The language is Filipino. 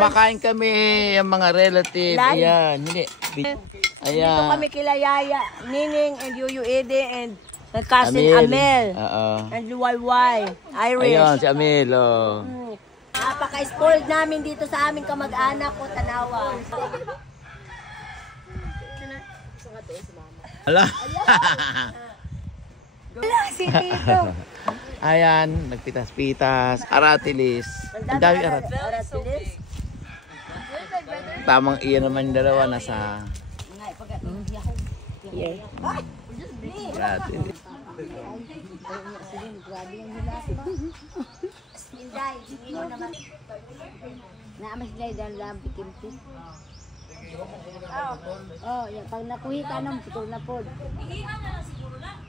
Kumakain kami, yung mga relative. Live? Ayan, hindi. Ayan. Dito kami kila Yaya, Nining, and Yuyu Ede, and cousin Amel. And Luwayway, Irish. Ayun, si Amel, oh. Napaka-spoiled namin dito sa aming kamag-anak ko, Tanawa. Ala. Wala, si Tito. Ayan, nagpitas-pitas. Aratilis. Ang dami aratilis. Tamang iyan naman yung dalawa nasa... Yeah. Aratilis. Naamas na yung lang bikimti. Oh, yan. Pag nakuhi ka nang putol na po. Ihihan na lang siguro na.